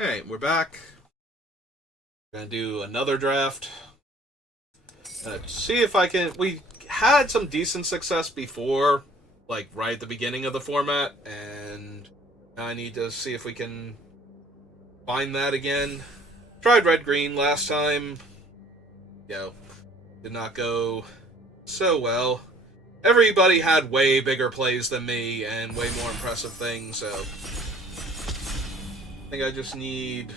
Alright, we're back. Gonna do another draft. See if I can. We had some decent success before, like right at the beginning of the format, and now I need to see if we can find that again. Tried red green last time. Did not go so well. Everybody had way bigger plays than me and way more impressive things, so I think I just need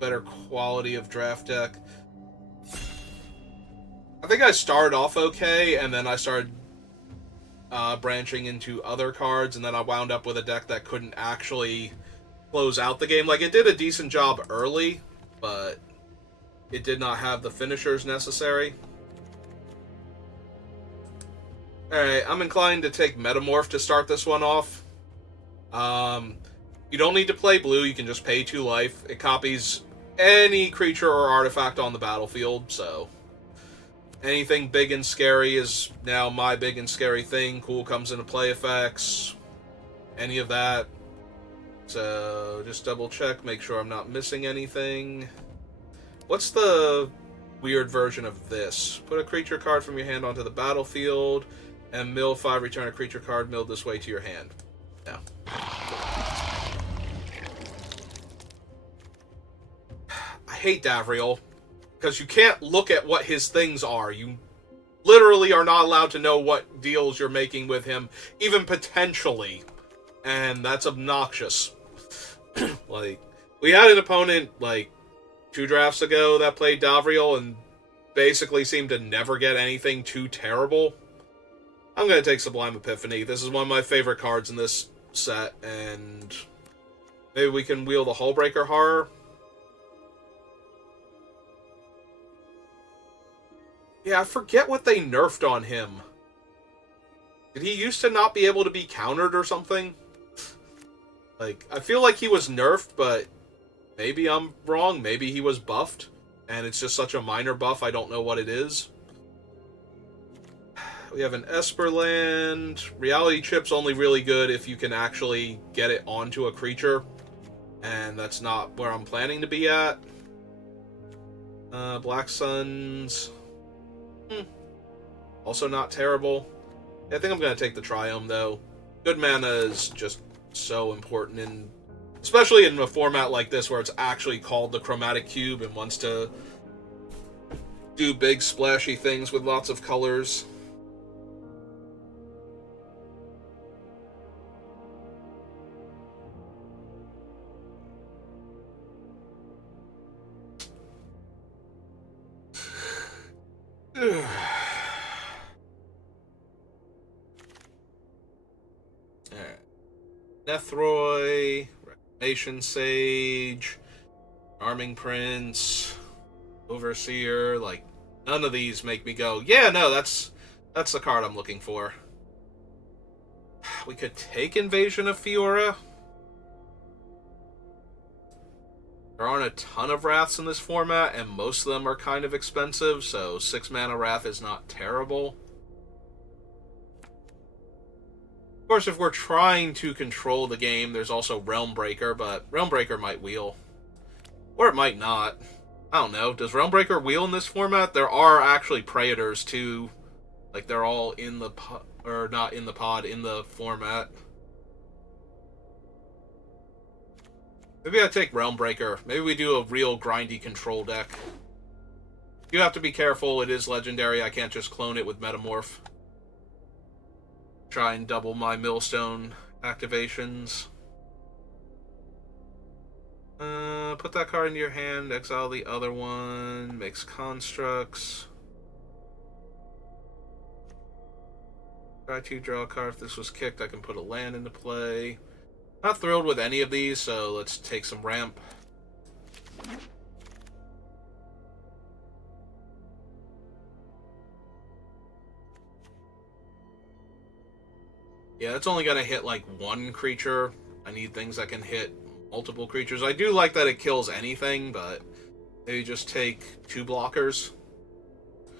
better quality of draft deck. I think I started off okay, and then I started branching into other cards, and then I wound up with a deck that couldn't actually close out the game. Like, it did a decent job early, but it did not have the finishers necessary. Alright, I'm inclined to take Metamorph to start this one off. You don't need to play blue, you can just pay 2 life. It copies any creature or artifact on the battlefield, so anything big and scary is now my big and scary thing. Cool comes into play effects, any of that. So just double check, make sure I'm not missing anything. What's the weird version of this? Put a creature card from your hand onto the battlefield, and mill 5, return a creature card milled this way to your hand. No. I hate Davriel, because you can't look at what his things are. You literally are not allowed to know what deals you're making with him, even potentially. And that's obnoxious. Like, we had an opponent, like, 2 drafts ago that played Davriel and basically seemed to never get anything too terrible. I'm going to take Sublime Epiphany. This is one of my favorite cards in this set, and maybe we can wheel the Hullbreaker Horror. Yeah, I forget what they nerfed on him. Did he used to not be able to be countered or something? Like, I feel like he was nerfed, but maybe I'm wrong. Maybe he was buffed, and it's just such a minor buff, I don't know what it is. We have an Esperland. Reality Chip's only really good if you can actually get it onto a creature, and that's not where I'm planning to be at. Black Suns. Also not terrible. I think I'm going to take the Triome, though. Good mana is just so important, especially in a format like this where it's actually called the Chromatic Cube and wants to do big splashy things with lots of colors. Alright. Nethroy, Reclamation Sage, Arming Prince, Overseer. Like, none of these make me go, yeah, no, that's the card I'm looking for. We could take Invasion of Fiora. There aren't a ton of Wraths in this format, and most of them are kind of expensive, so 6 mana Wrath is not terrible. Of course, if we're trying to control the game, there's also Realm Breaker, but Realm Breaker might wheel. Or it might not. I don't know. Does Realm Breaker wheel in this format? There are actually Praetors, too. Like, they're all in the pod, or not in the pod, in the format. Maybe I take Realm Breaker. Maybe we do a real grindy control deck. You have to be careful. It is legendary. I can't just clone it with Metamorph. Try and double my Millstone activations. Put that card into your hand. Exile the other one. Makes constructs. Try to draw a card. If this was kicked, I can put a land into play. Not thrilled with any of these, so let's take some ramp. Yeah, it's only gonna hit like 1 creature. I need things that can hit multiple creatures. I do like that it kills anything, but maybe just take 2 blockers.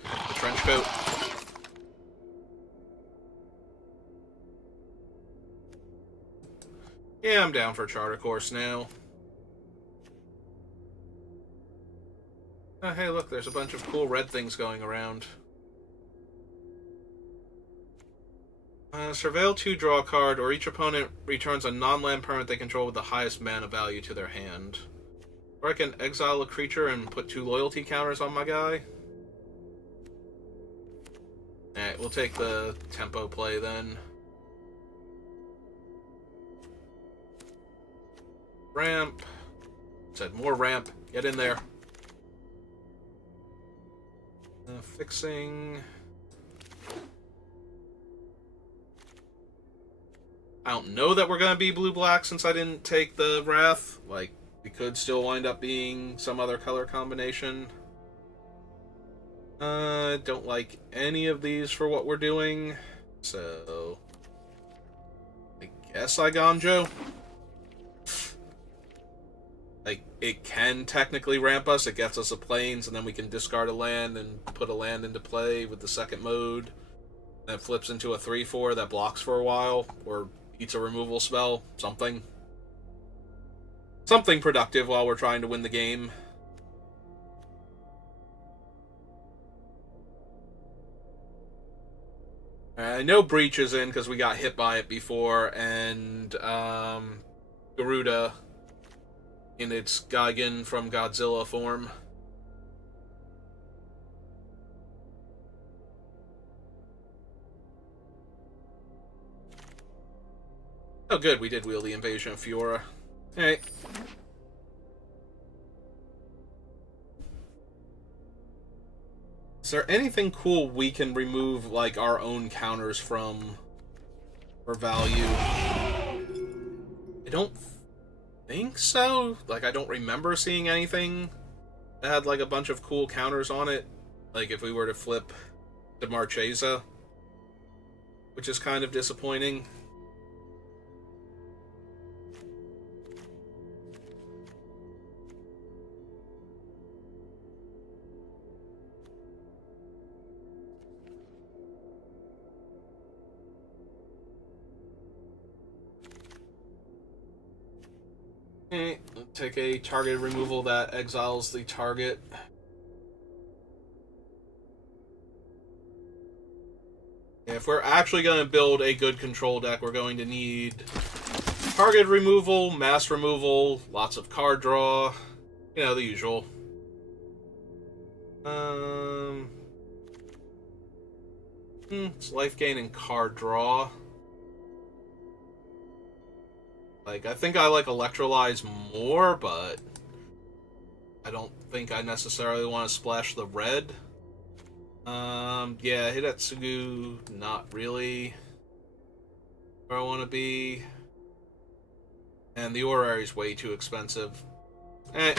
The trench coat. Yeah, I'm down for Charter Course now. Oh, hey, look, there's a bunch of cool red things going around. Surveil 2, draw a card, or each opponent returns a non-land permanent they control with the highest mana value to their hand. Or I can exile a creature and put 2 loyalty counters on my guy. Alright, we'll take the tempo play then. Ramp. Said more ramp. Get in there. Fixing. I don't know that we're going to be blue-black since I didn't take the Wrath. Like, we could still wind up being some other color combination. Don't like any of these for what we're doing. So, I guess I Gonjo. Like, it can technically ramp us. It gets us a plains, and then we can discard a land and put a land into play with the second mode. And it flips into a 3/4 that blocks for a while, or eats a removal spell. Something productive while we're trying to win the game. I know Breach is in because we got hit by it before, and Garuda in its Gigan from Godzilla form. Oh good, we did wield the Invasion of Fiora. Alright. Is there anything cool we can remove, like, our own counters from for value? I don't think so. Like, I don't remember seeing anything that had, like, a bunch of cool counters on it. Like, if we were to flip the Marchesa, which is kind of disappointing. Okay, take a targeted removal that exiles the target. If we're actually going to build a good control deck, we're going to need target removal, mass removal, lots of card draw, you know, the usual. It's life gain and card draw. Like, I think I like Electrolyze more, but I don't think I necessarily want to splash the red. Yeah, Hidetsugu, not really where I want to be. And the Orary's way too expensive. Take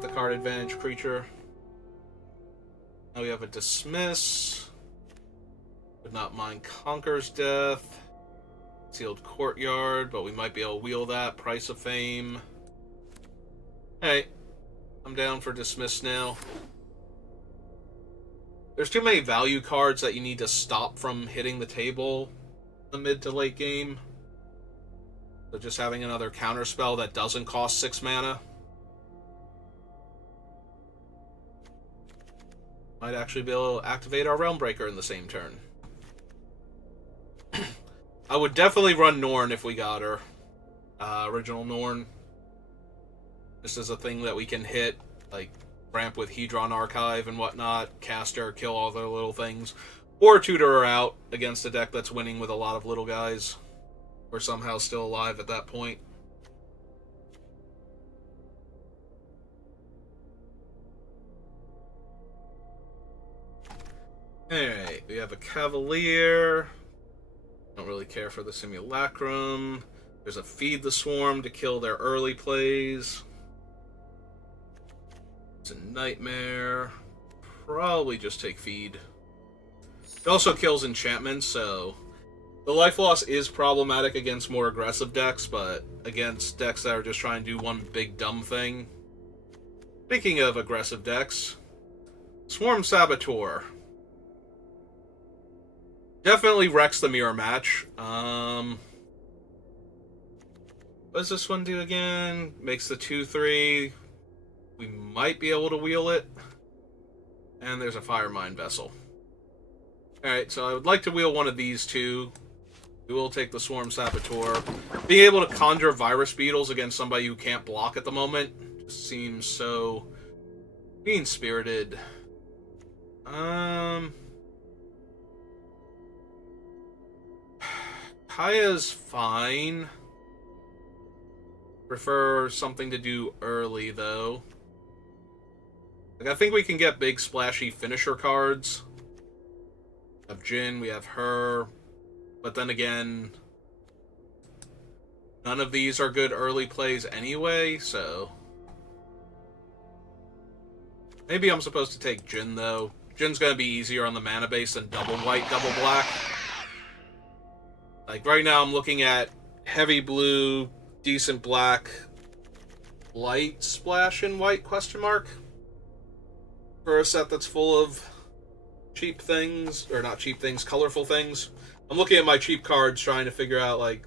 the card advantage creature. Now we have a Dismiss. Would not mind Conquer's Death. Sealed Courtyard, but we might be able to wheel that. Price of Fame. Hey, I'm down for Dismiss now. There's too many value cards that you need to stop from hitting the table in the mid to late game. So just having another counter spell that doesn't cost 6 mana might actually be able to activate our Realm Breaker in the same turn. I would definitely run Norn if we got her. Original Norn. This is a thing that we can hit, like, ramp with Hedron Archive and whatnot, cast her, kill all their little things, or tutor her out against a deck that's winning with a lot of little guys. We're somehow still alive at that point. Alright, we have a Cavalier. Don't really care for the Simulacrum. There's a Feed the Swarm to kill their early plays. It's a Nightmare. Probably just take Feed. It also kills enchantments, so the life loss is problematic against more aggressive decks, but against decks that are just trying to do one big dumb thing. Speaking of aggressive decks, Swarm Saboteur. Definitely wrecks the mirror match. What does this one do again? Makes the 2/3 we might be able to wheel it. And there's a fire mine vessel. Alright, so I would like to wheel one of these two. We will take the Swarm Saboteur. Being able to conjure virus beetles against somebody who can't block at the moment just seems so mean-spirited. Kaya's fine. Prefer something to do early, though. Like, I think we can get big, splashy finisher cards. We have Jin, we have her. But then again, none of these are good early plays anyway, so... Maybe I'm supposed to take Jin, though. Jin's gonna be easier on the mana base than double white, double black. Like, right now I'm looking at heavy blue, decent black, light splash in white, question mark? For a set that's full of cheap things, or not cheap things, colorful things. I'm looking at my cheap cards, trying to figure out, like,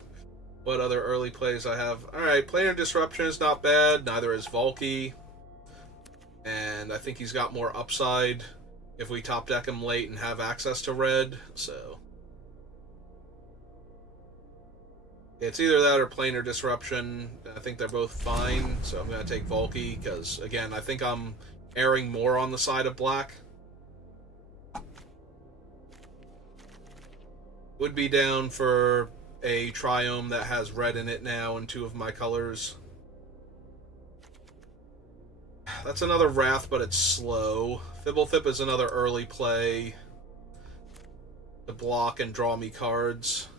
what other early plays I have. Alright, Planar Disruption is not bad, neither is Valky. And I think he's got more upside if we top deck him late and have access to red, so... It's either that or Planar Disruption. I think they're both fine, so I'm going to take Valky, because, again, I think I'm erring more on the side of black. Would be down for a Triome that has red in it now and two of my colors. That's another Wrath, but it's slow. Fibblethip is another early play to block and draw me cards.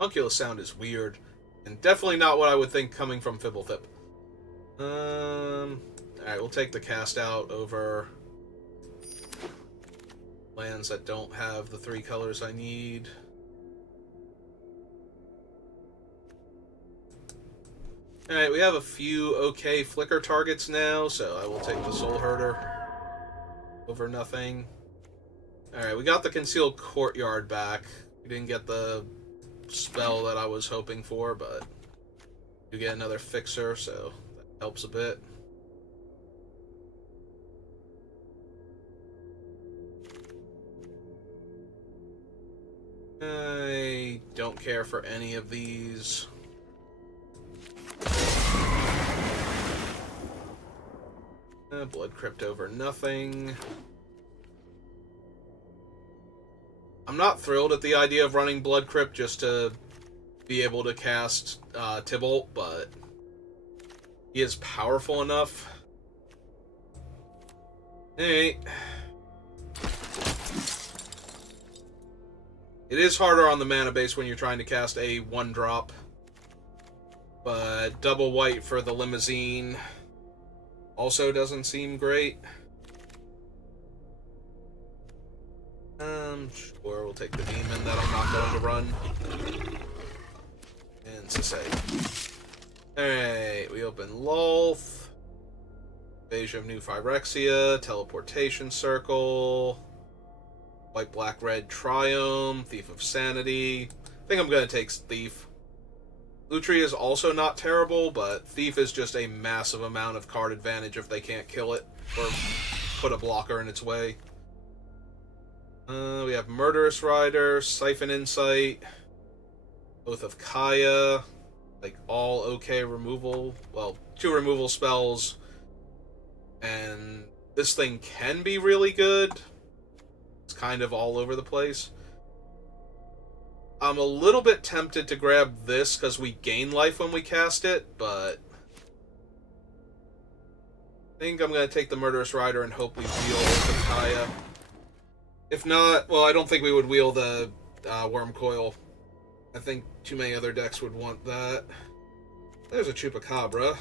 Homunculus sound is weird, and definitely not what I would think coming from Fibblethip. Alright, we'll take the cast out over lands that don't have the 3 colors I need. Alright, we have a few okay flicker targets now, so I will take the Soul Herder over nothing. Alright, we got the Concealed Courtyard back. We didn't get the spell that I was hoping for, but you get another Fixer, so that helps a bit. I don't care for any of these. Blood Crypt over nothing. I'm not thrilled at the idea of running Blood Crypt just to be able to cast Tybalt, but he is powerful enough. Hey. It is harder on the mana base when you're trying to cast a 1-drop, but double white for the Limousine also doesn't seem great. Sure, we'll take the Demon that I'm not going to run. And Society. Alright, we open Lolth. Invasion of New Phyrexia, Teleportation Circle, White, Black, Red, Triome, Thief of Sanity. I think I'm going to take Thief. Lutri is also not terrible, but Thief is just a massive amount of card advantage if they can't kill it or put a blocker in its way. We have Murderous Rider, Siphon Insight, Oath of Kaya, like all okay removal. Well, 2 removal spells, and this thing can be really good. It's kind of all over the place. I'm a little bit tempted to grab this because we gain life when we cast it, but I think I'm going to take the Murderous Rider and hope we wheel Oath of Kaya. If not, well, I don't think we would wheel the Worm Coil. I think too many other decks would want that. There's a Chupacabra.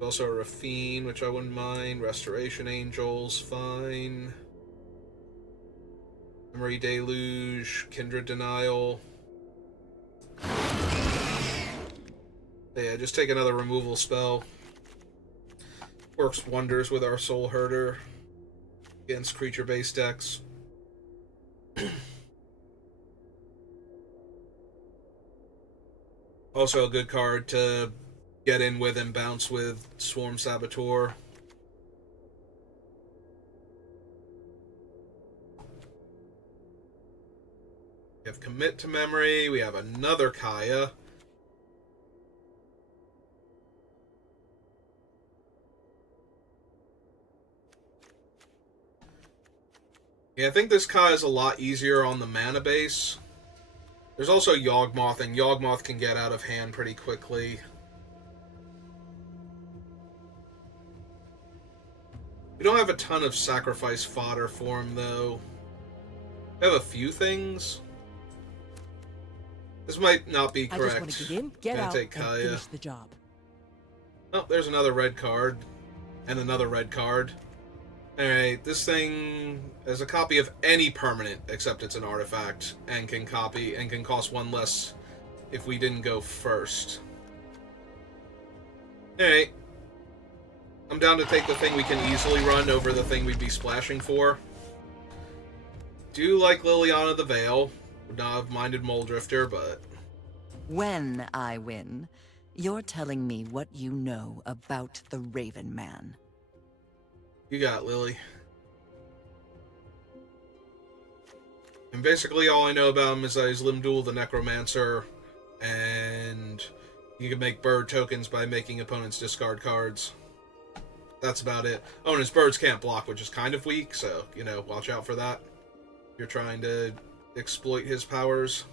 Also a Rafine, which I wouldn't mind. Restoration Angels, fine. Memory Deluge, Kindred Denial. Yeah, just take another removal spell. Works wonders with our Soul Herder against creature-based decks. Also a good card to get in with and bounce with Swarm Saboteur. We have Commit to Memory. We have another Kaya. Yeah, I think this Kaya is a lot easier on the mana base. There's also Yawgmoth, and Yawgmoth can get out of hand pretty quickly. We don't have a ton of sacrifice fodder for him, though. We have a few things. This might not be correct. I just want to get in, get out, and finish the job. Oh, there's another red card. And another red card. Alright, this thing is a copy of any permanent, except it's an artifact, and can copy, and can cost one less if we didn't go first. Alright. I'm down to take the thing we can easily run over the thing we'd be splashing for. Do like Liliana the Veil. Would not have minded Moldrifter, but... When I win, you're telling me what you know about the Raven Man. You got it, Lily. And basically all I know about him is that he's Limdul the Necromancer, and you can make bird tokens by making opponents discard cards. That's about it. Oh, and his birds can't block, which is kind of weak, so, you know, watch out for that. You're trying to exploit his powers.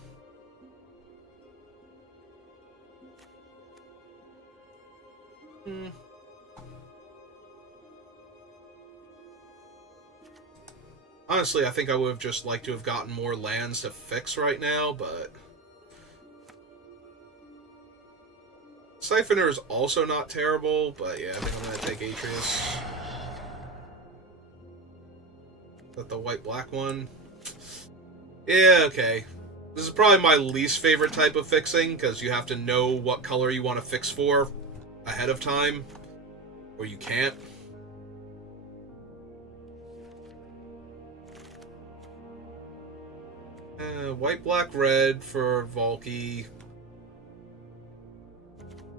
Honestly, I think I would have just liked to have gotten more lands to fix right now, but... Siphoner is also not terrible, but yeah, I think I'm going to take Atreus. Is that the white-black one? Yeah, okay. This is probably my least favorite type of fixing, because you have to know what color you want to fix for ahead of time, or you can't. White, black, red for Valky.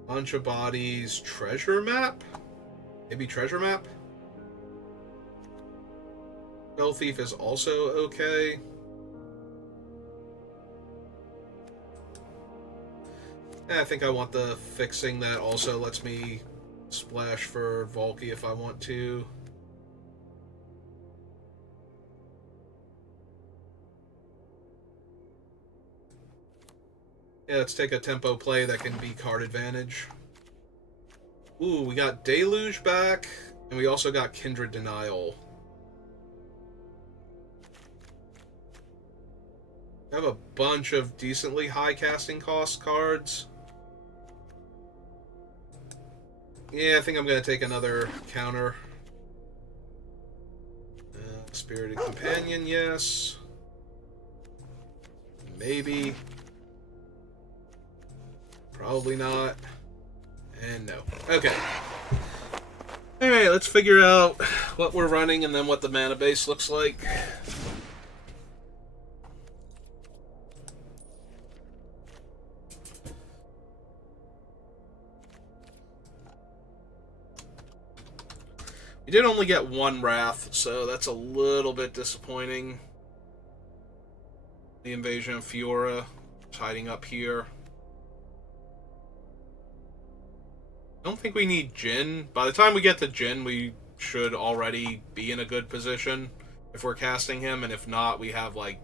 Bunch of bodies. Treasure map? Maybe treasure map? Spell Thief is also okay. I think I want the fixing that also lets me splash for Valky if I want to. Yeah, let's take a tempo play that can be card advantage. Ooh, we got Deluge back, and we also got Kindred Denial. We have a bunch of decently high casting cost cards. Yeah, I think I'm going to take another counter. Spirited Companion, yes. Maybe. Probably not. And no. Okay. Alright, let's figure out what we're running and then what the mana base looks like. We did only get one Wrath, so that's a little bit disappointing. The Invasion of Fiora is hiding up here. I don't think we need Jhin. By the time we get to Jhin, we should already be in a good position if we're casting him, and if not, we have, like,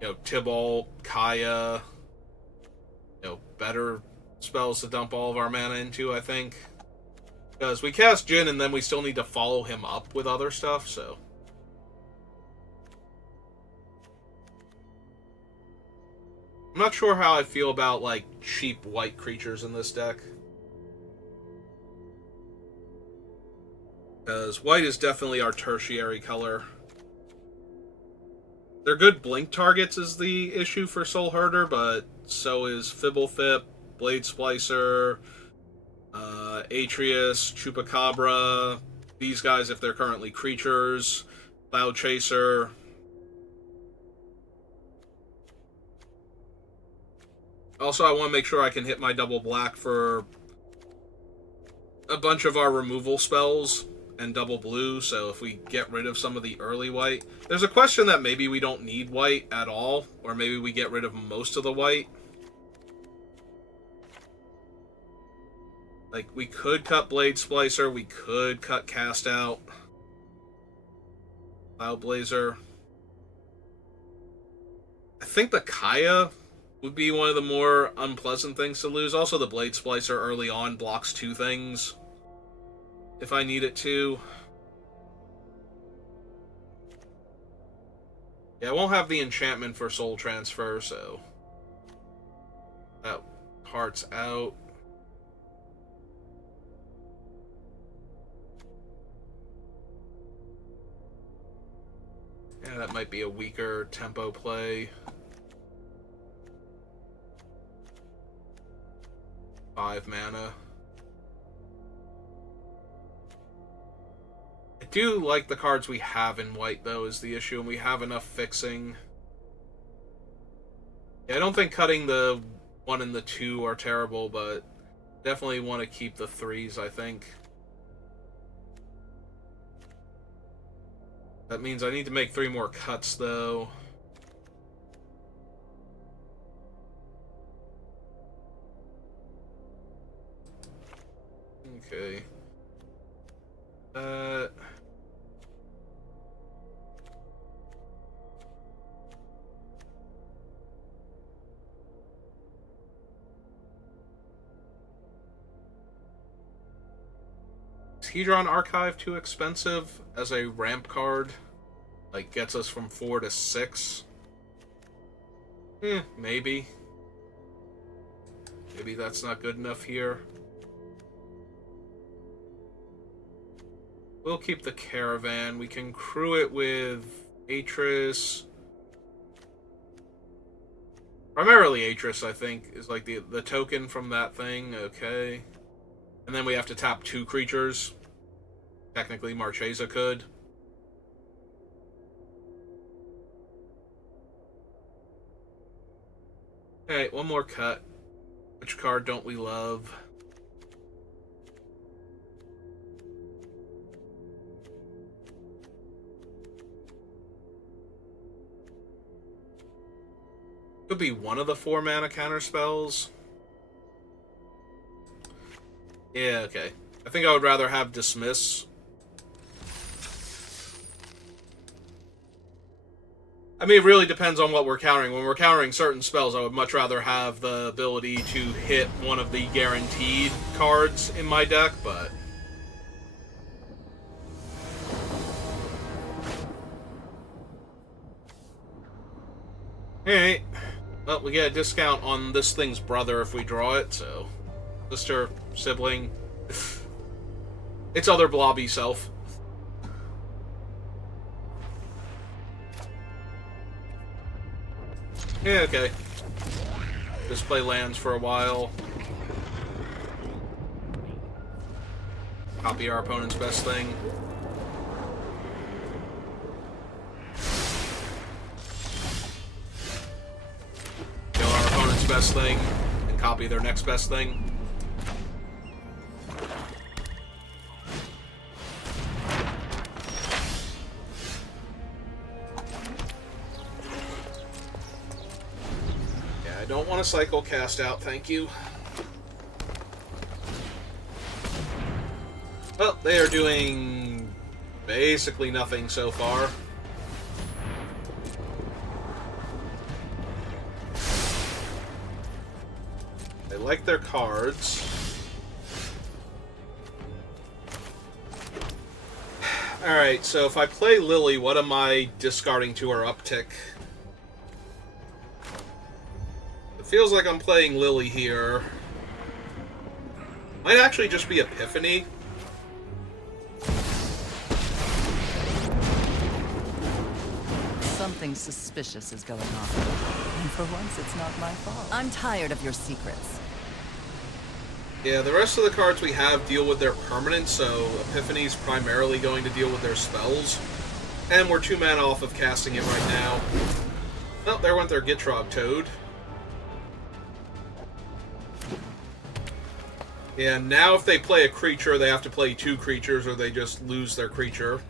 you know, Tibalt, Kaya, you know, better spells to dump all of our mana into, I think. Because we cast Jhin, and then we still need to follow him up with other stuff, so... I'm not sure how I feel about, like, cheap white creatures in this deck. Because white is definitely our tertiary color. They're good blink targets is the issue for Soul Herder, but so is Fibblethip, Blade Splicer, Atreus, Chupacabra, these guys if they're currently creatures, Cloud Chaser. Also, I want to make sure I can hit my double black for a bunch of our removal spells and double blue, so if we get rid of some of the early white... There's a question that maybe we don't need white at all, or maybe we get rid of most of the white. Like, we could cut Blade Splicer, we could cut Cast Out, Cloud Blazer. I think the Kaya would be one of the more unpleasant things to lose. Also, the Blade Splicer early on blocks 2 things, if I need it to. Yeah, I won't have the enchantment for Soul Transfer, so that part's out. Yeah, that might be a weaker tempo play. 5 mana. I do like the cards we have in white, though, is the issue, and we have enough fixing. Yeah, I don't think cutting the 1 and the 2 are terrible, but definitely want to keep the 3s, I think. That means I need to make 3 more cuts, though. Okay. Is Hedron Archive too expensive as a ramp card? Like, gets us from 4 to 6? Maybe. Maybe that's not good enough here. We'll keep the Caravan. We can crew it with Atris. Primarily Atris, I think, is like the token from that thing. Okay. And then we have to tap 2 creatures. Technically, Marchesa could. Alright, one more cut. Which card don't we love? Could be one of the 4 mana counter spells. Yeah, okay. I think I would rather have Dismiss. I mean, it really depends on what we're countering. When we're countering certain spells, I would much rather have the ability to hit one of the guaranteed cards in my deck, but... Alright. Well, we get a discount on this thing's brother if we draw it, so... Sister, sibling... its other blobby self. Yeah, okay. Just play lands for a while. Copy our opponent's best thing. Kill our opponent's best thing, and copy their next best thing. I don't want to cycle Cast Out, thank you. Well, they are doing basically nothing so far. They like their cards. Alright, so if I play Lily, what am I discarding to her uptick? Feels like I'm playing Lily here. Might actually just be Epiphany. Something suspicious is going on. And for once, it's not my fault. I'm tired of your secrets. Yeah, the rest of the cards we have deal with their permanents, so Epiphany's primarily going to deal with their spells. And we're 2 mana off of casting it right now. Oh, there went their Gitrog Toad. Yeah, now if they play a creature, they have to play 2 creatures or they just lose their creature.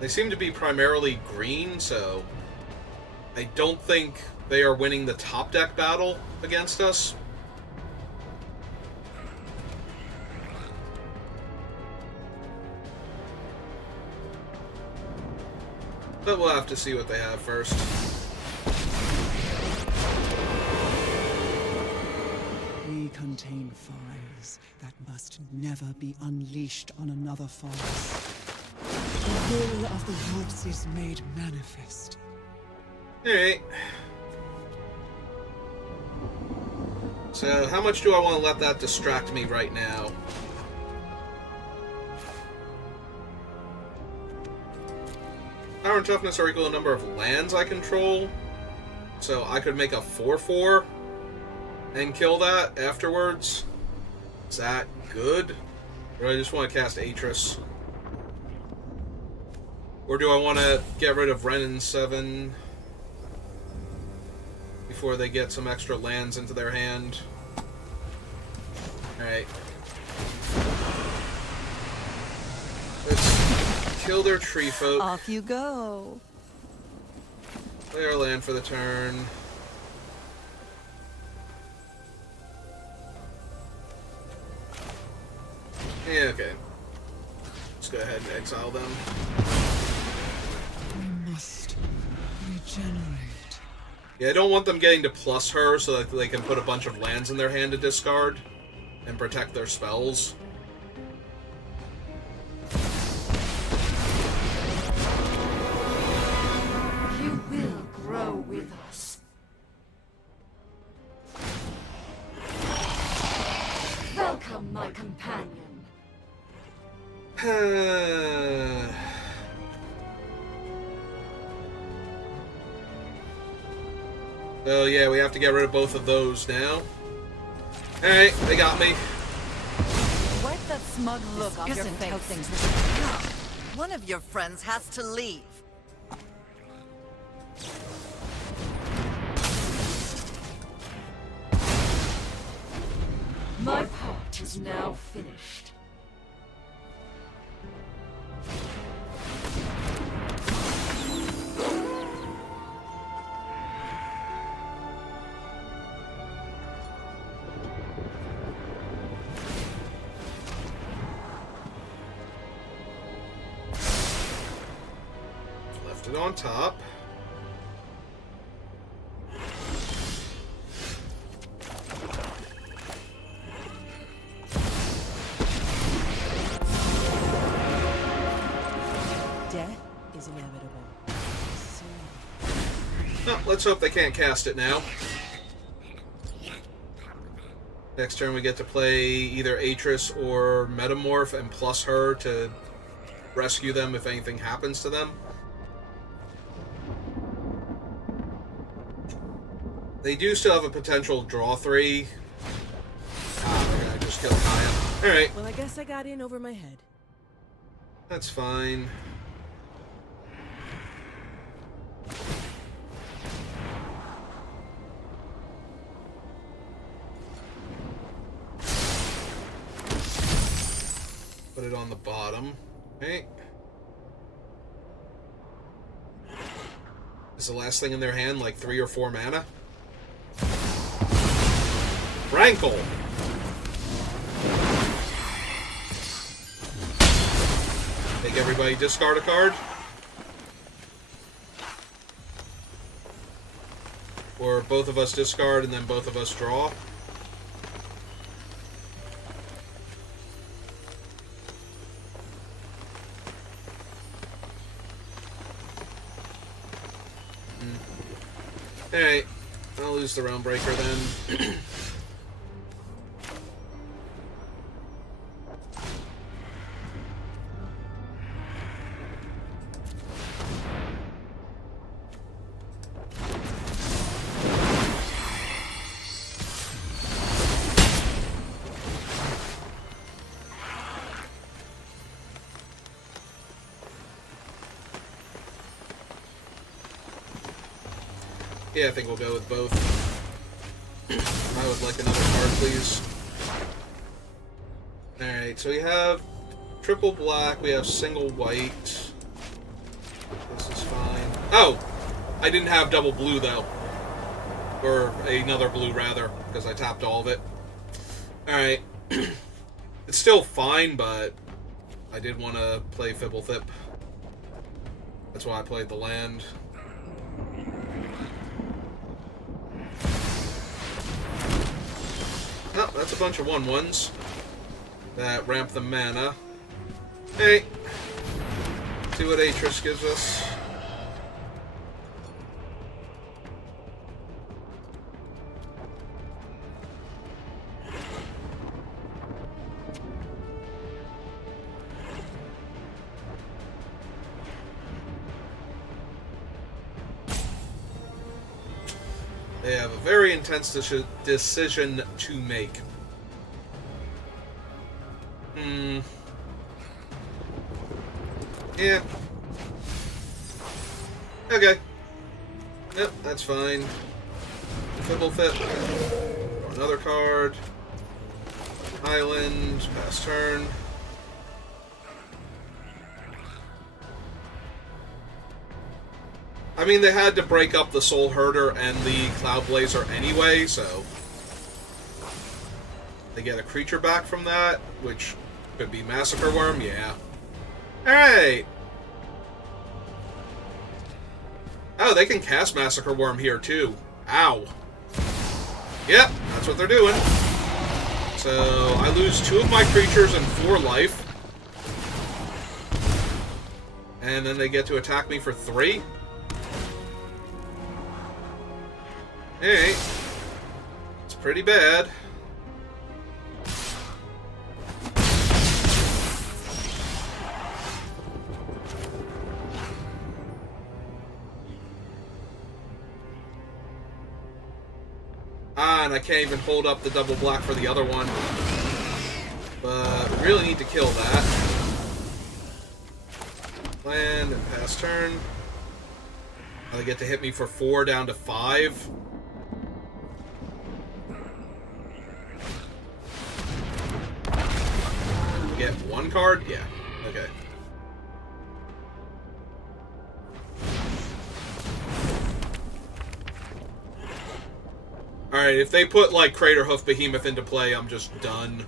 They seem to be primarily green, so I don't think they are winning the top deck battle against us. But we'll have to see what they have first. We contain fires that must never be unleashed on another forest. The will of the woods is made manifest. Alright. So, how much do I want to let that distract me right now? Power and toughness are equal to the number of lands I control. So I could make a 4/4 and kill that afterwards. Is that good? Or do I just want to cast Atris? Or do I want to get rid of Ren and 7 before they get some extra lands into their hand? Alright. Let's kill their tree folk. Off you go. Play our land for the turn. Yeah, okay. Let's go ahead and exile them. We must regenerate. Yeah, I don't want them getting to plus her so that they can put a bunch of lands in their hand to discard and protect their spells. You will grow with us. Welcome, my companion. So yeah, we have to get rid of both of those now. Alright, they got me. Wipe that smug look off your Isn't how face. things One of your friends has to leave. My part is now finished. Left it on top. Death is inevitable. Oh, let's hope they can't cast it now. Next turn we get to play either Atris or Metamorph and plus her to rescue them if anything happens to them. They do still have a potential draw 3. Ah, they're gonna just kill Kaya. Alright, Well, I guess I got in over my head. that's fine. Put it on the bottom. Okay. Is the last thing in their hand like 3 or 4 mana? Rankle! Make everybody discard a card? Or both of us discard and then both of us draw? Alright, I'll lose the Realm Breaker then. Yeah, I think we'll go with both. I would like another card, please. Alright, so we have triple black, we have single white. This is fine. Oh! I didn't have double blue, though. Or another blue, rather, because I tapped all of it. Alright. It's still fine, but I did want to play Fibblethip. That's why I played the land. Oh, that's a bunch of 1/1s that ramp the mana. Hey, see what Atris gives us. They have a very intense decision to make. Yeah. Okay. Yep, that's fine. Fibblethip. Draw another card. Island. Pass turn. I mean, they had to break up the Soul Herder and the Cloud Blazer anyway, so they get a creature back from that, which could be Massacre Worm, yeah. Alright! Oh, they can cast Massacre Worm here, too. Ow. Yep, that's what they're doing. So, I lose 2 of my creatures and 4 life. And then they get to attack me for 3? Alright. It's pretty bad. Ah, and I can't even hold up the double black for the other one. But we really need to kill that. Land and pass turn. Now they get to hit me for 4 down to 5. Get 1 card? Yeah. Okay. Alright, if they put, like, Craterhoof Behemoth into play, I'm just done.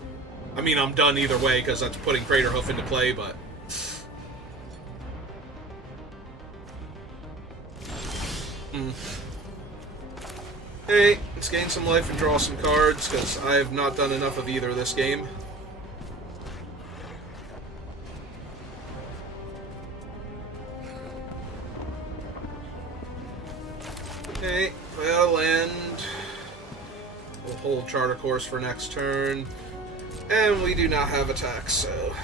I mean, I'm done either way, because that's putting Craterhoof into play, but... Hey, let's gain some life and draw some cards, because I have not done enough of either this game. Okay, play out a land. We'll hold Charter Course for next turn. And we do not have attacks, so...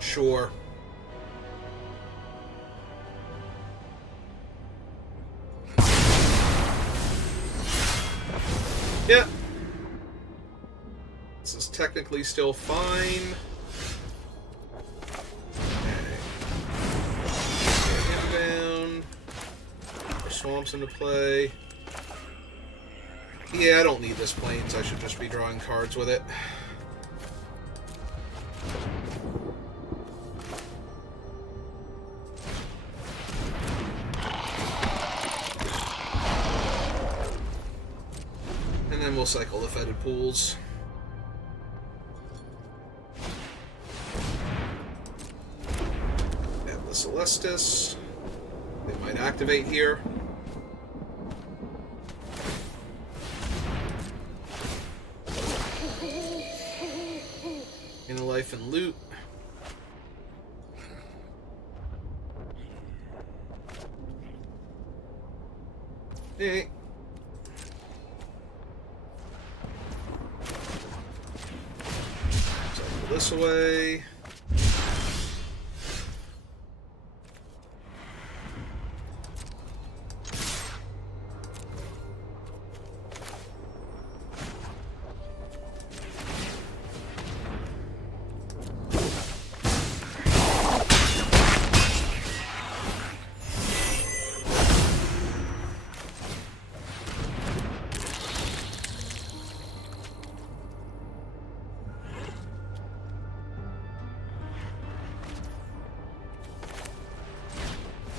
Sure. Yeah. This is technically still fine. Okay. Down. More swamps into play. Yeah, I don't need this plains. I should just be drawing cards with it. We'll cycle the Fetid Pools. And the Celestis. They might activate here. life and loot. Hey. Cycle this away.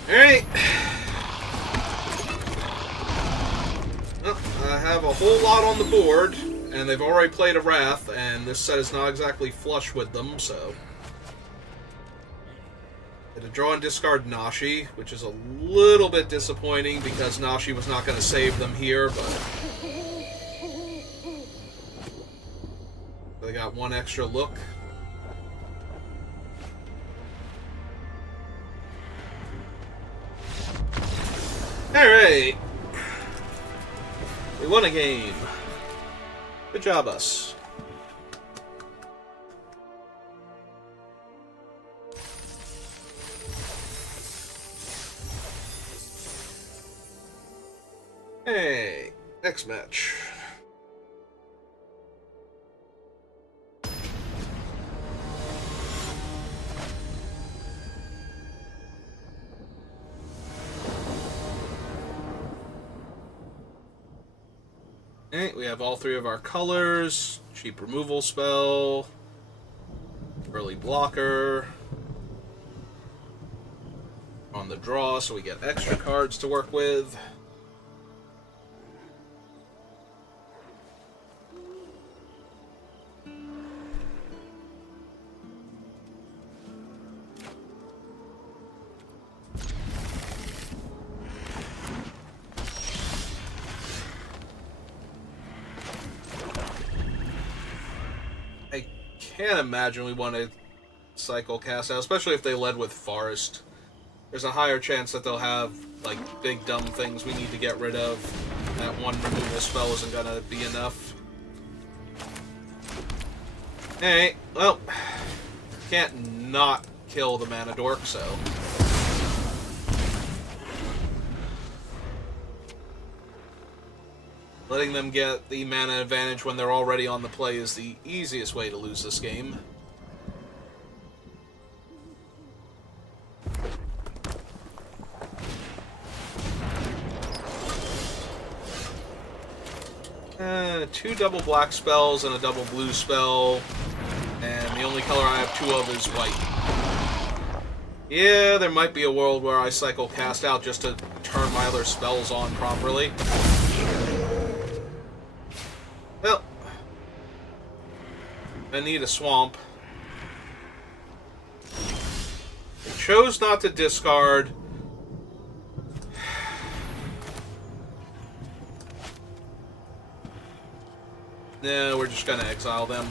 Alright. Well, I have a whole lot on the board, and they've already played a Wrath, and this set is not exactly flush with them, so... Get a draw and discard Nashi, which is a little bit disappointing because Nashi was not going to save them here, but... They got one extra look. Alright. We won a game. Good job, us. Hey, next match. Okay, we have all three of our colors. Cheap removal spell. Early blocker. On the draw, so we get extra cards to work with. I can't imagine we want to cycle cast out, especially if they led with Forest. There's a higher chance that they'll have, like, big dumb things we need to get rid of. That one removal spell isn't gonna be enough. Hey, well, can't not kill the Mana Dork, so... Letting them get the mana advantage when they're already on the play is the easiest way to lose this game. Two double black spells and a double blue spell, and the only color I have two of is white. Yeah, there might be a world where I cycle cast out just to turn my other spells on properly. Well, I need a swamp. I chose not to discard. No, we're just gonna exile them.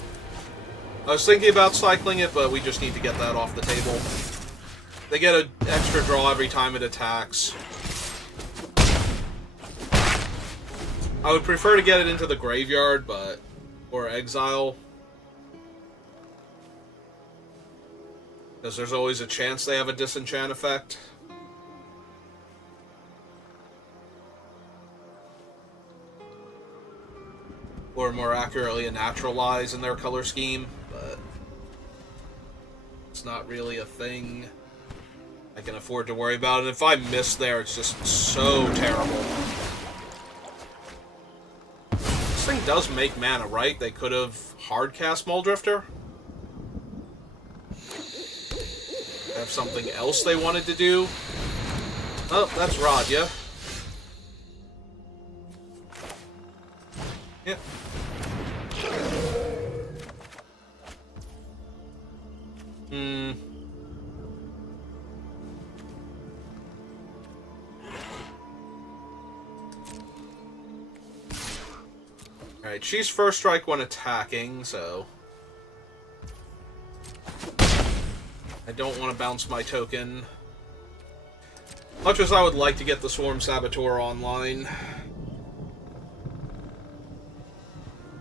I was thinking about cycling it, but we just need to get that off the table. They get an extra draw every time it attacks. I would prefer to get it into the graveyard, but... or exile. Because there's always a chance they have a disenchant effect. Or more accurately, a naturalize in their color scheme, but... it's not really a thing I can afford to worry about. And if I miss there, it's just so terrible. This thing does make mana, right? They could have hard cast Muldrifter. Have something else they wanted to do. Oh, that's Radya. Yep. Alright, she's first strike when attacking, so... I don't want to bounce my token. Much as I would like to get the Swarm Saboteur online.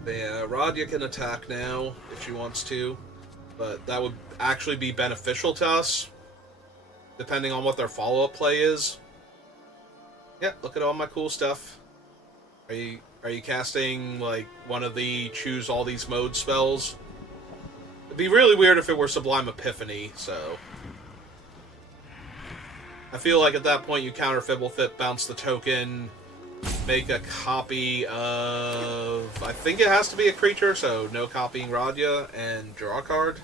But yeah, Radya can attack now if she wants to. But that would actually be beneficial to us, depending on what their follow-up play is. Yeah, look at all my cool stuff. Are you casting, like, one of the choose all these mode spells? It'd be really weird if it were Sublime Epiphany, so... I feel like at that point you counter Fibblethip, bounce the token, make a copy of... I think it has to be a creature, so no copying Radya, and draw a card.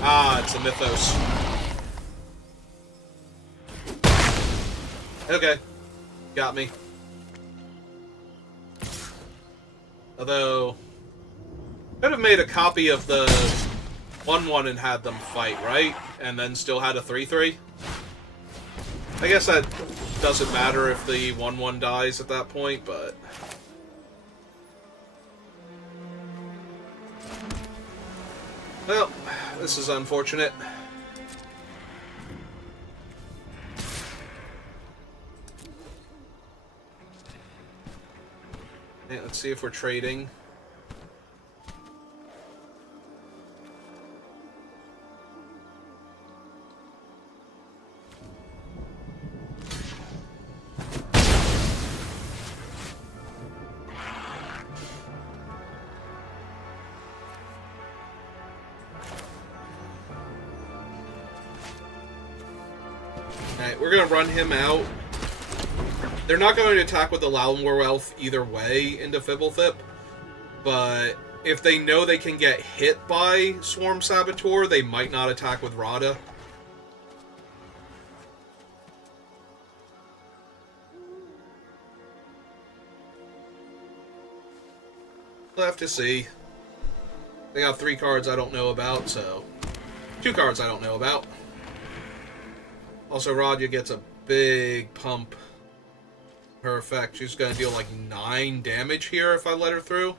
Ah, it's a Mythos. Okay. Got me. Although... could have made a copy of the 1/1 and had them fight, right? And then still had a 3/3? I guess that doesn't matter if the 1/1 dies at that point, but... well, this is unfortunate. Yeah, let's see if we're trading. Alright, we're gonna run him out. They're not going to attack with the Lalmor Elf either way into Fibblethip, but if they know they can get hit by Swarm Saboteur, they might not attack with Radha. We'll have to see. They got 3 cards I don't know about, so... 2 cards I don't know about. Also, Radha gets a big pump. Her effect. She's going to deal like 9 damage here if I let her through.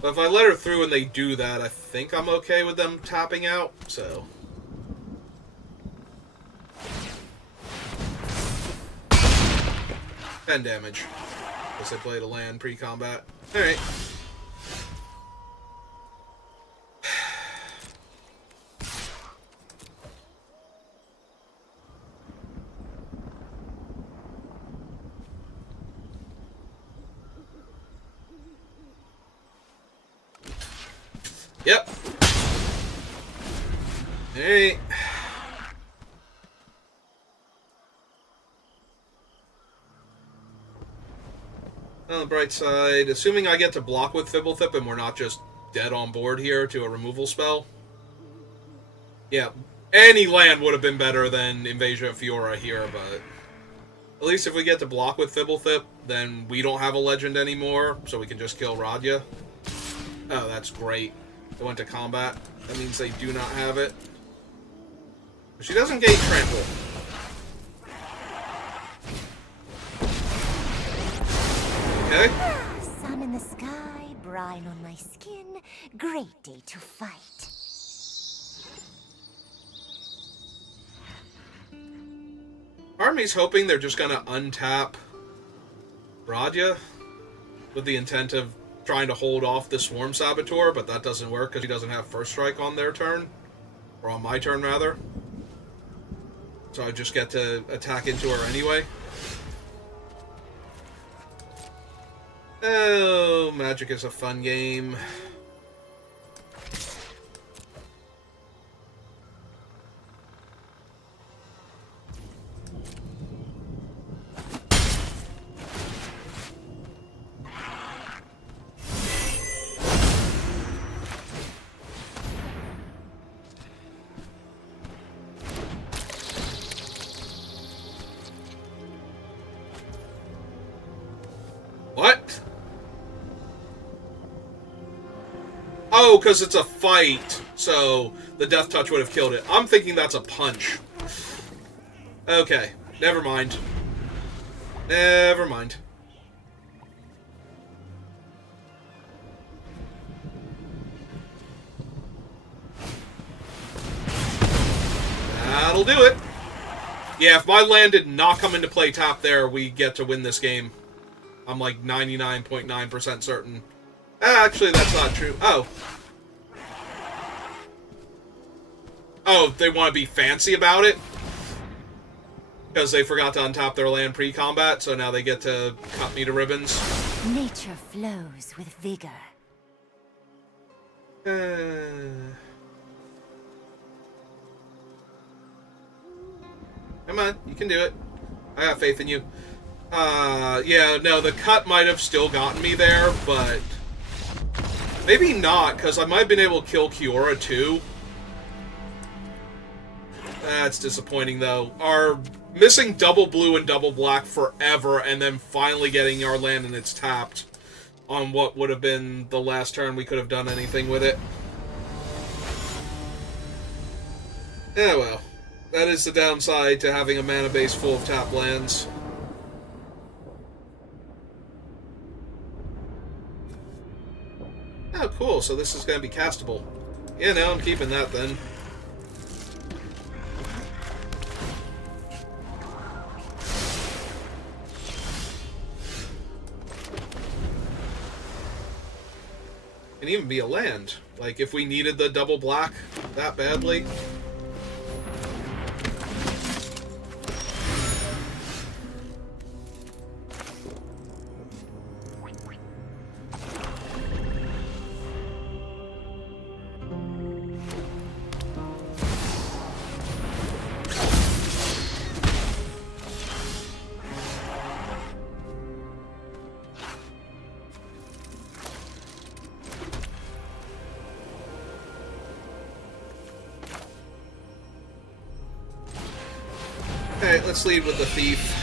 But if I let her through and they do that, I think I'm okay with them tapping out, so... 10 damage. Guess I played a land pre-combat. Alright. Yep. Alright. On the bright side, assuming I get to block with Fibblethip and we're not just dead on board here to a removal spell. Yeah, any land would have been better than Invasion of Fiora here, but... at least if we get to block with Fibblethip, then we don't have a legend anymore, so we can just kill Radya. Oh, that's great. They went to combat. That means they do not have it. But she doesn't gain trample. Okay. Sun in the sky, brine on my skin. Great day to fight. Part of me's hoping they're just gonna untap Radya with the intent of trying to hold off the Swarm Saboteur, but that doesn't work because he doesn't have first strike on their turn. Or on my turn, rather. So I just get to attack into her anyway. Oh, Magic is a fun game. What? Oh, because it's a fight, so the Death Touch would have killed it. I'm thinking that's a punch. Okay, never mind. Never mind. That'll do it. Yeah, if my land did not come into play top there, we get to win this game. I'm like 99.9% certain. Actually, that's not true. Oh. Oh, they want to be fancy about it? Because they forgot to untap their land pre-combat, so now they get to cut me to ribbons. Nature flows with vigor. Come on, you can do it. I got faith in you. Yeah, no, the cut might have still gotten me there, but maybe not, because I might have been able to kill Kiora too. That's disappointing, though. Our missing double blue and double black forever, and then finally getting our land and it's tapped on what would have been the last turn we could have done anything with it. Yeah, well. That is the downside to having a mana base full of tap lands. Oh, cool. So this is going to be castable. Yeah, no, I'm keeping that then. Can even be a land. Like, if we needed the double black that badly. Okay, let's lead with the Thief.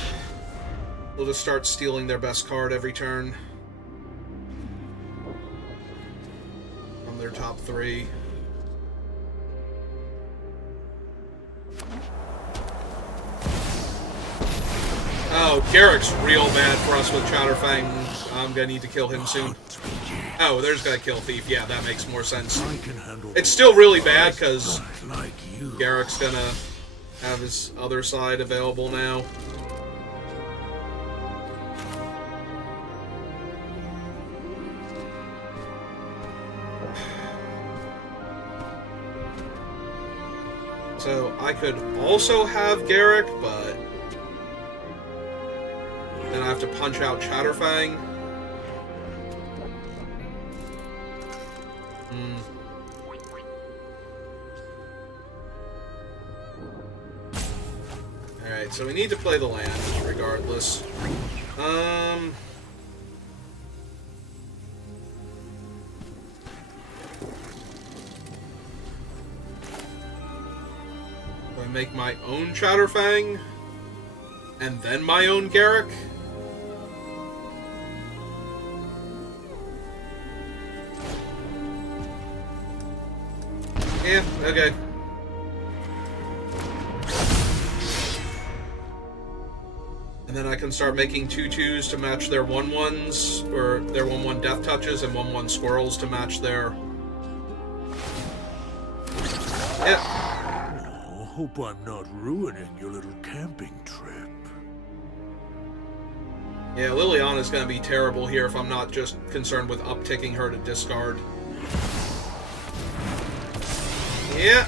We'll just start stealing their best card every turn. From their top three. Oh, Garrick's real bad for us with Chowderfang. I'm gonna need to kill him soon. Oh, there's gonna kill Thief. Yeah, that makes more sense. It's still really bad, because Garrick's gonna have his other side available now. So I could also have Garrick, but then I have to punch out Chowderfang. Alright, so we need to play the land, regardless. Do I make my own Chowderfang? And then my own Garrick? Yeah, okay. And then I can start making 2/2s to match their 1/1s, or their 1/1 death touches, and 1/1 squirrels to match their... Yeah. Oh, hope I'm not ruining your little camping trip. Yeah, Liliana's gonna be terrible here if I'm not just concerned with upticking her to discard. Yeah.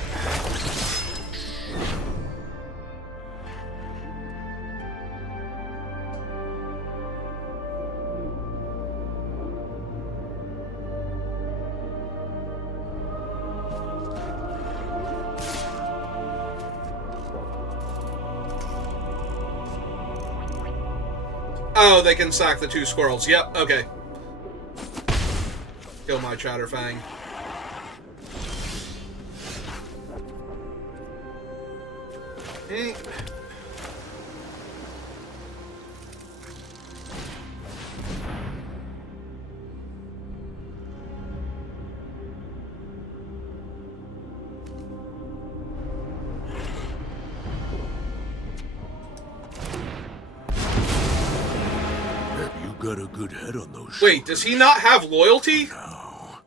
Oh, they can sack the 2 squirrels. Yep, okay. Kill my Chowderfang. Eh. Got a good head on those. Wait, does he not have loyalty? No.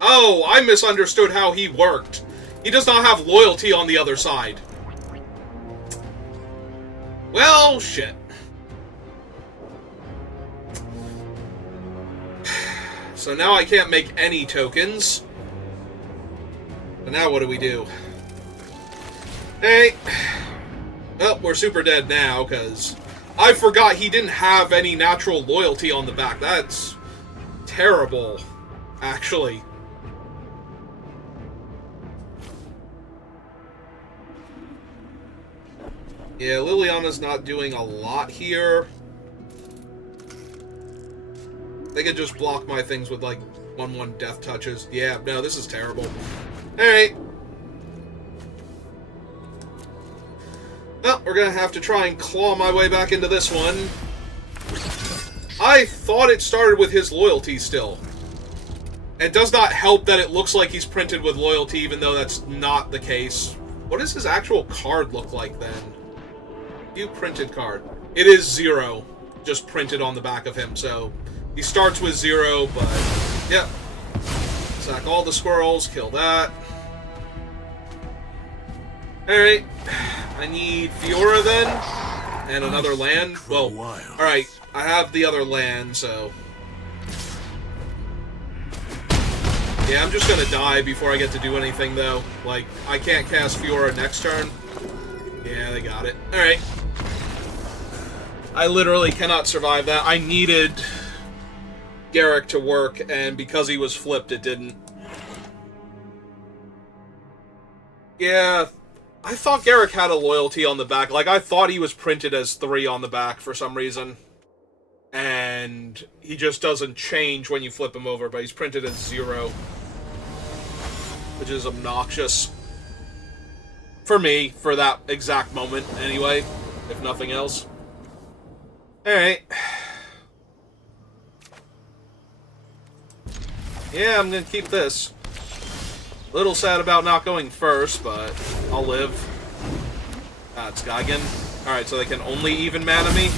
Oh, I misunderstood how he worked. He does not have loyalty on the other side. Well, shit. So now I can't make any tokens. But now what do we do? Hey. Well, we're super dead now, because I forgot he didn't have any natural loyalty on the back. That's terrible, actually. Yeah, Liliana's not doing a lot here. They could just block my things with, like, 1/1 death touches. Yeah, no, this is terrible. Alright. Well, we're gonna have to try and claw my way back into this one. I thought it started with his loyalty still. It does not help that it looks like he's printed with loyalty, even though that's not the case. What does his actual card look like, then? View printed card. It is 0, just printed on the back of him, so he starts with 0, but, yep. Sack all the squirrels, kill that. Alright, I need Fiora then, and another land. Well, alright, I have the other land, so... Yeah, I'm just gonna die before I get to do anything, though. Like, I can't cast Fiora next turn. Yeah, they got it. Alright. I literally cannot survive that. I needed Garrick to work, and because he was flipped, it didn't. Yeah, I thought Garrick had a loyalty on the back. Like, I thought he was printed as 3 on the back for some reason. And he just doesn't change when you flip him over, but he's printed as 0. Which is obnoxious. For me, for that exact moment, anyway. If nothing else. Alright. Yeah, I'm gonna keep this. A little sad about not going first, but I'll live. Ah, it's Geigen. Alright, so they can only even mana me?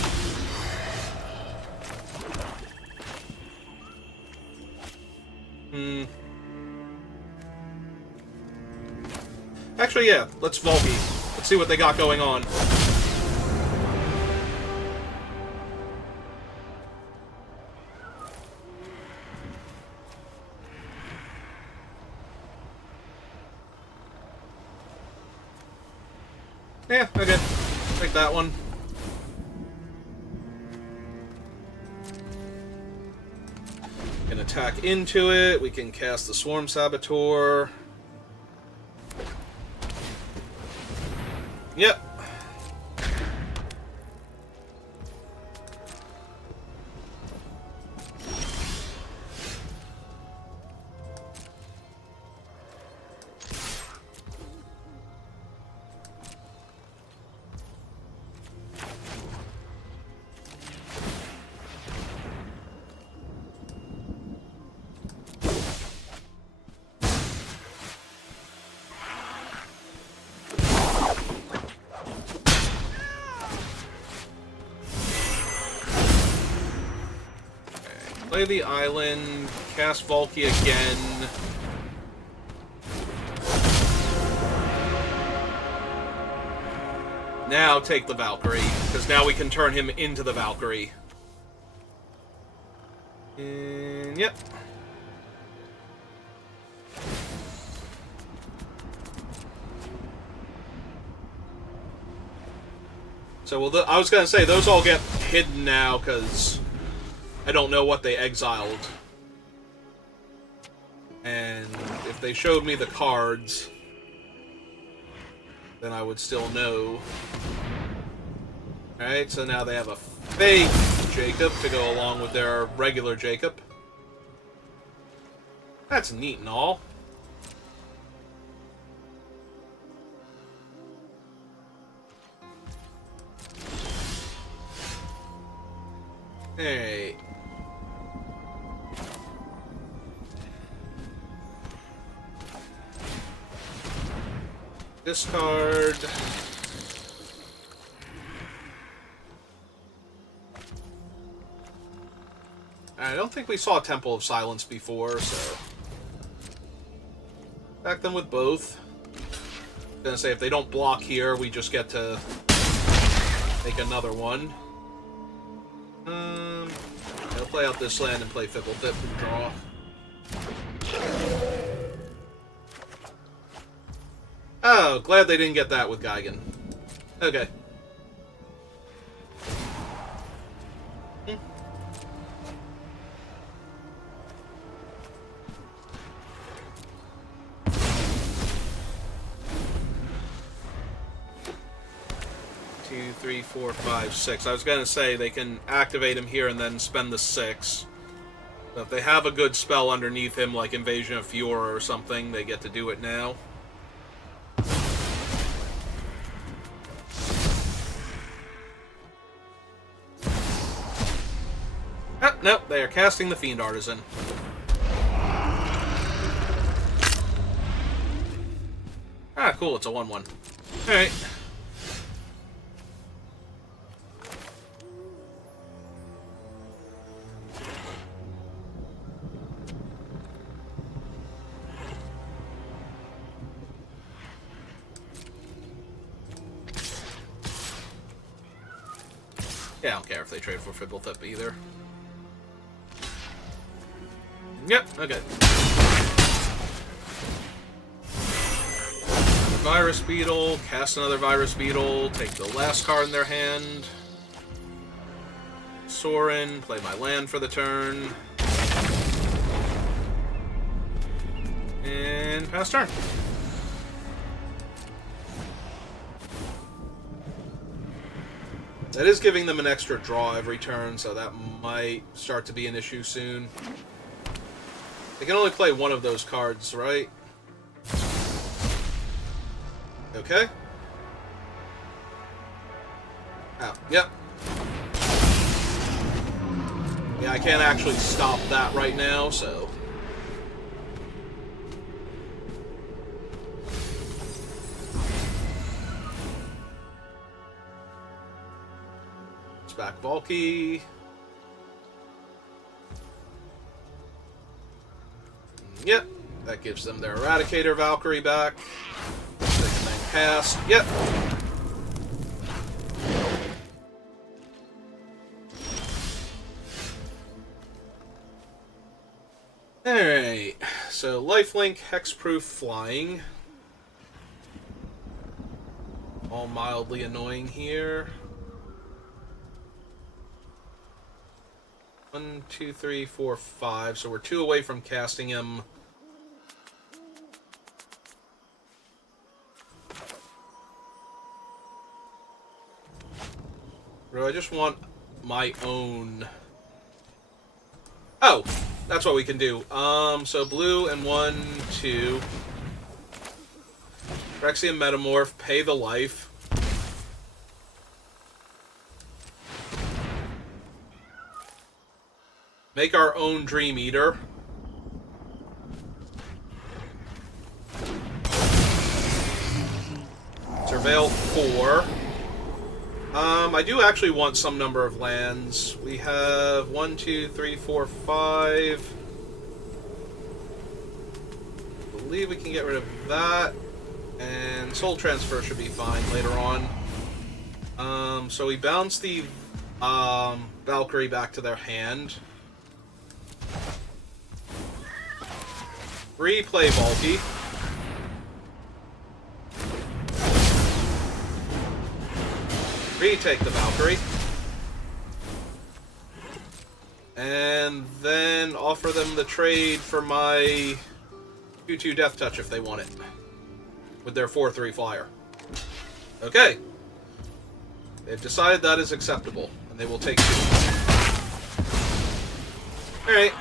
Actually, yeah, let's Volky. Let's see what they got going on. Yeah, okay. Take that one. Can attack into it. We can cast the Swarm Saboteur. Yep. Play the island, cast Volky again. Now take the Valkyrie, because now we can turn him into the Valkyrie. And, yep. So, well, I was going to say, those all get hidden now, because I don't know what they exiled. And if they showed me the cards, then I would still know. Alright, so now they have a fake Jacob to go along with their regular Jacob. That's neat and all. Hey. Discard. I don't think we saw Temple of Silence before, so back them with both. Gonna say if they don't block here, we just get to Make another one. I'll play out this land and play Fickle Tip and draw. Oh, glad they didn't get that with Geigen. Okay. 2, 3, 4, 5, 6. I was gonna say they can activate him here and then spend the 6. So if they have a good spell underneath him, like Invasion of Fiora or something, they get to do it now. Ah, no, they are casting the Fiend Artisan. Ah, cool, it's a 1/1. Alright. Yeah, I don't care if they trade for Fibblethip either. Yep, okay. Virus Beetle, cast another Virus Beetle, take the last card in their hand. Sorin, play my land for the turn. And pass turn. That is giving them an extra draw every turn, so that might start to be an issue soon. They can only play one of those cards, right? Okay. Oh, yep. Yeah, I can't actually stop that right now, so... Back Valky. Yep, that gives them their Eradicator Valkyrie back. They can then cast. Yep. Alright, so Lifelink, Hexproof, Flying. All mildly annoying here. 1, 2, 3, 4, 5. So we're 2 away from casting him. Or do I just want my own? Oh, that's what we can do. So blue and 1, 2. Phyrexian Metamorph, pay the life. Make our own Dream Eater. Surveil 4. I do actually want some number of lands. We have 1, 2, 3, 4, 5. I believe we can get rid of that. And Soul Transfer should be fine later on. So we bounce the Valkyrie back to their hand. Replay Valky. Retake the Valkyrie. And then offer them the trade for my 2/2 Death Touch if they want it. With their 4/3 flyer. Okay. They've decided that is acceptable. And they will take 2. Alright.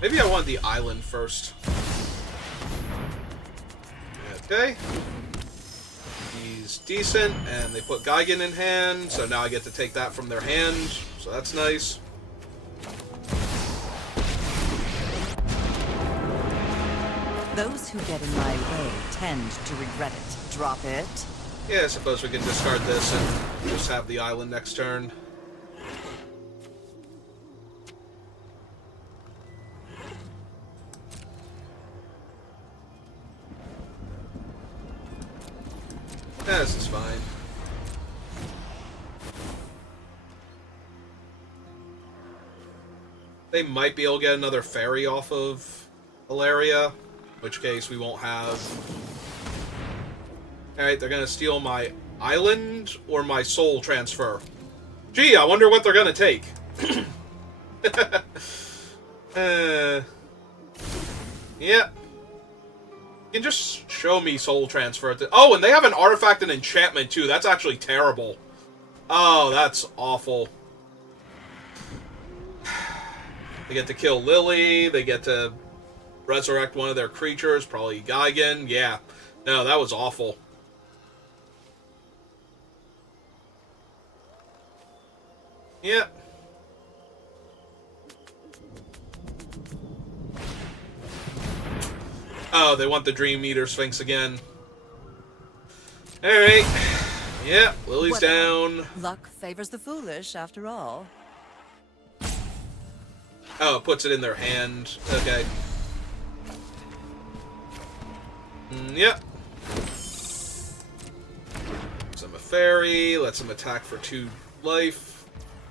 Maybe I want the island first. Okay. He's decent, and they put Geigen in hand, so now I get to take that from their hand, so that's nice. Those who get in my way tend to regret it. Drop it. Yeah, I suppose we can discard this and just have the island next turn. Yeah, this is fine. They might be able to get another ferry off of Hilaria, in which case we won't have... Alright, they're gonna steal my island or my soul transfer. Gee, I wonder what they're gonna take. Yeah. You can just show me soul transfer. Oh, and they have an artifact and enchantment, too. That's actually terrible. Oh, that's awful. They get to kill Lily. They get to resurrect one of their creatures, probably Gigan. Yeah. No, that was awful. Yeah. Oh, they want the Dream Eater Sphinx again. Alright. Yeah, Lily's Whatever. down. Luck favors the foolish, after all. Oh, it puts it in their hand. Okay. Yep. Gives them a fairy. Lets them attack for 2 life.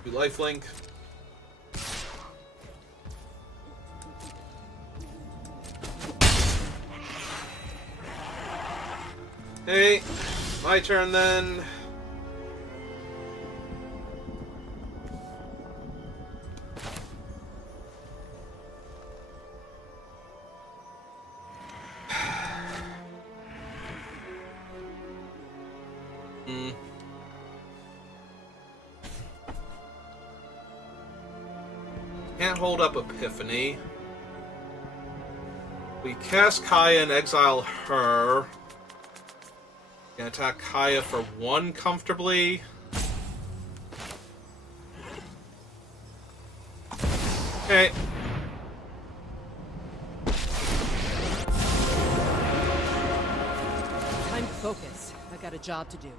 2 lifelink. Hey, my turn then. Can't hold up Epiphany. We cast Kaya and exile her. Can attack Kaya for 1 comfortably. Okay. Time to focus. I got a job to do.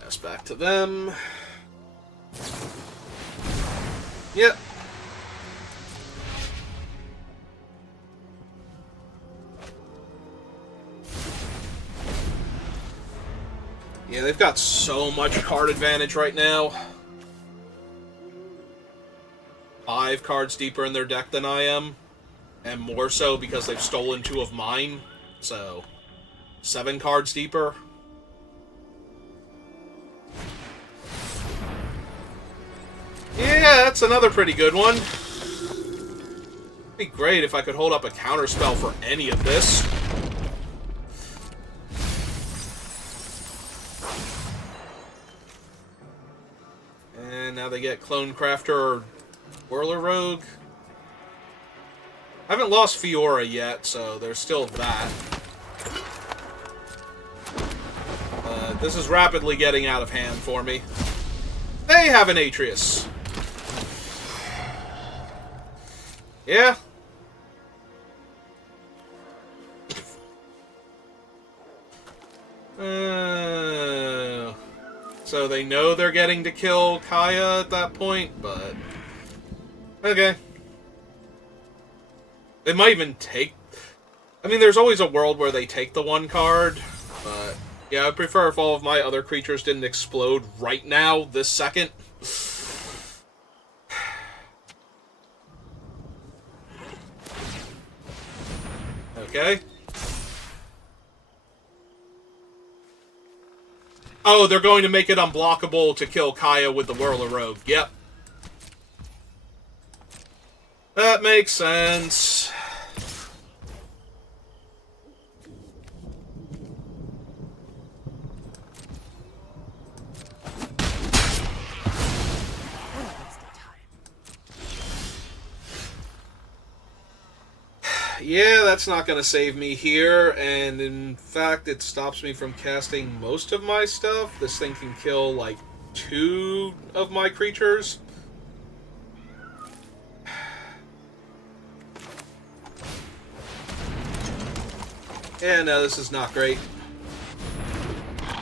Pass back to them. Yep. Yeah, they've got so much card advantage right now. 5 cards deeper in their deck than I am. And more so because they've stolen 2 of mine. So, 7 cards deeper. Yeah, that's another pretty good one. It'd be great if I could hold up a counterspell for any of this. And now they get Clone Crafter or Whirler Rogue. I haven't lost Fiora yet, so there's still that. This is rapidly getting out of hand for me. They have an Atreus. Yeah. So they know they're getting to kill Kaya at that point, but... Okay. They might even take... I mean, there's always a world where they take the 1 card, but... Yeah, I'd prefer if all of my other creatures didn't explode right now, this second. Okay. Oh, they're going to make it unblockable to kill Kaya with the Whirler Rogue. Yep. That makes sense. What a waste of time. Yeah, that's not going to save me here, and in fact, it stops me from casting most of my stuff. This thing can kill, like, 2 of my creatures. Yeah, no, this is not great.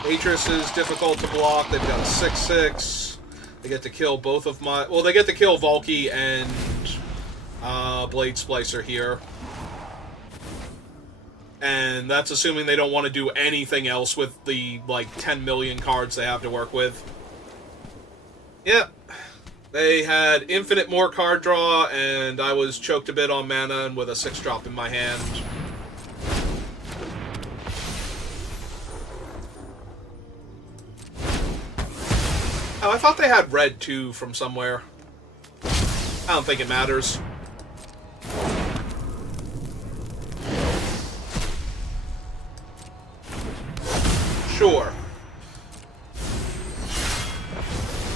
Atris is difficult to block. They've got a 6/6. They get to kill both of my... Well, they get to kill Valky and Blade Splicer here. And that's assuming they don't want to do anything else with the, like, 10 million cards they have to work with. Yep. They had infinite more card draw, and I was choked a bit on mana and with a 6-drop in my hand. Oh, I thought they had red, too, from somewhere. I don't think it matters. Sure.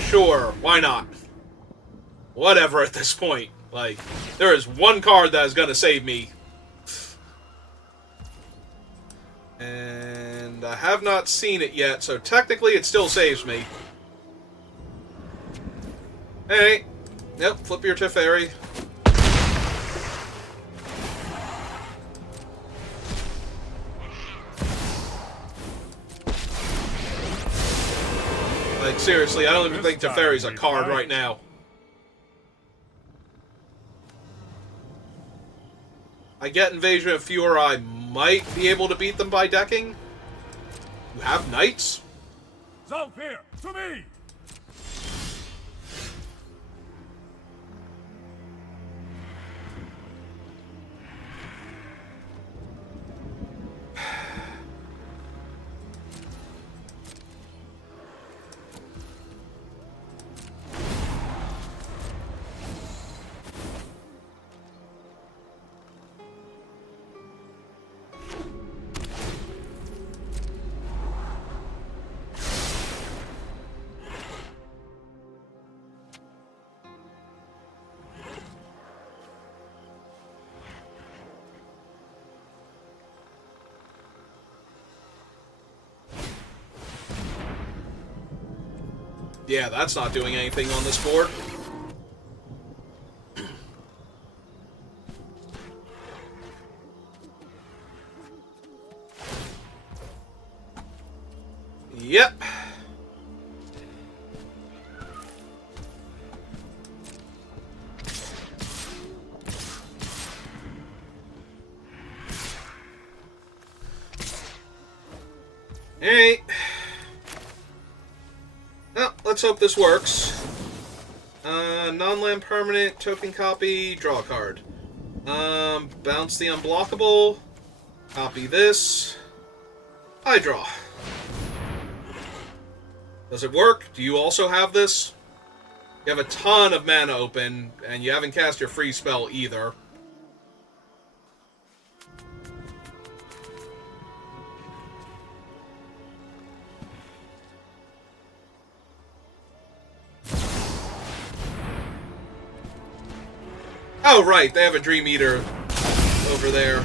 Sure, why not? Whatever at this point. Like, there is one card that is going to save me. And I have not seen it yet, so technically it still saves me. Hey. Yep, flip your Teferi. Like, seriously, I don't even think Teferi's a card right now. I get Invasion of Fewer, I might be able to beat them by decking. You have Knights? Zalfir, to me! Yeah, that's not doing anything on this board. Yep. Alright. Well, let's hope this works. Non-land permanent, token copy, draw a card. Bounce the unblockable. Copy this. I draw. Does it work? Do you also have this? You have a ton of mana open, and you haven't cast your free spell either. Oh, right, they have a Dream Eater over there.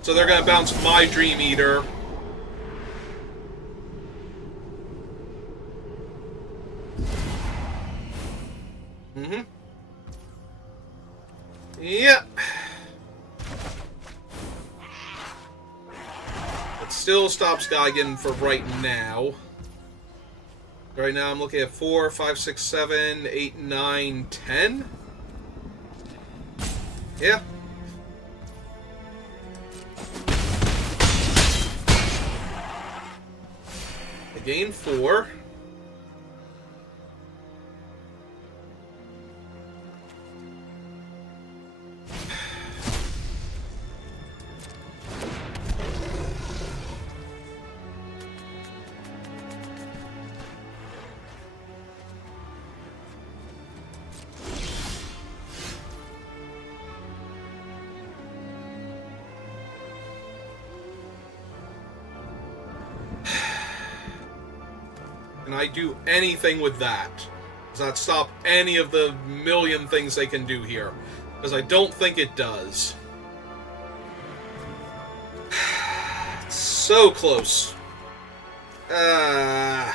So they're going to bounce my Dream Eater. Mm-hmm. Yep. It still stops Geigen for right now. Right now I'm looking at 4, 5, 6, 7, 8, 9, 10. Yeah. I gain 4. Can I do anything with that? Does that stop any of the million things they can do here? Because I don't think it does. It's so close. Yeah,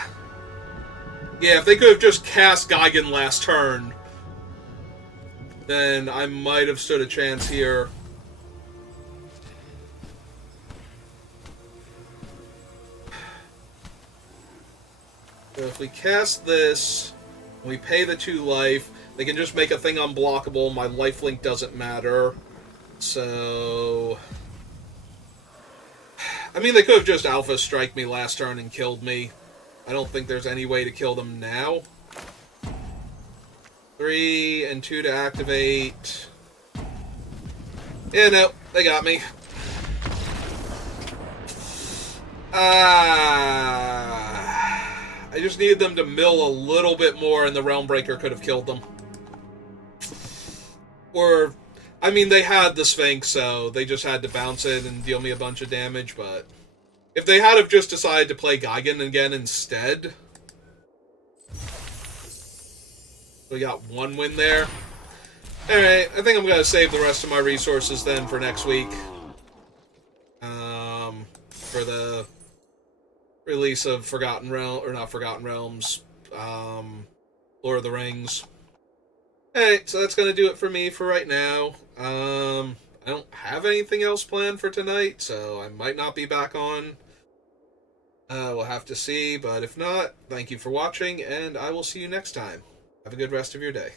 if they could have just cast Geigen last turn, then I might have stood a chance here. So if we cast this, we pay the 2 life, they can just make a thing unblockable. My lifelink doesn't matter. So... I mean, they could have just Alpha Strike me last turn and killed me. I don't think there's any way to kill them now. 3 and 2 to activate. Yeah, no, they got me. I just needed them to mill a little bit more and the Realm Breaker could have killed them. Or, I mean, they had the Sphinx, so they just had to bounce it and deal me a bunch of damage, but... If they had have just decided to play Gigan again instead... We got 1 win there. Alright, I think I'm going to save the rest of my resources then for next week. For the release of Forgotten Realms, or not Forgotten Realms, Lord of the Rings. Alright, so that's going to do it for me for right now. I don't have anything else planned for tonight, so I might not be back on. We'll have to see, but if not, thank you for watching, and I will see you next time. Have a good rest of your day.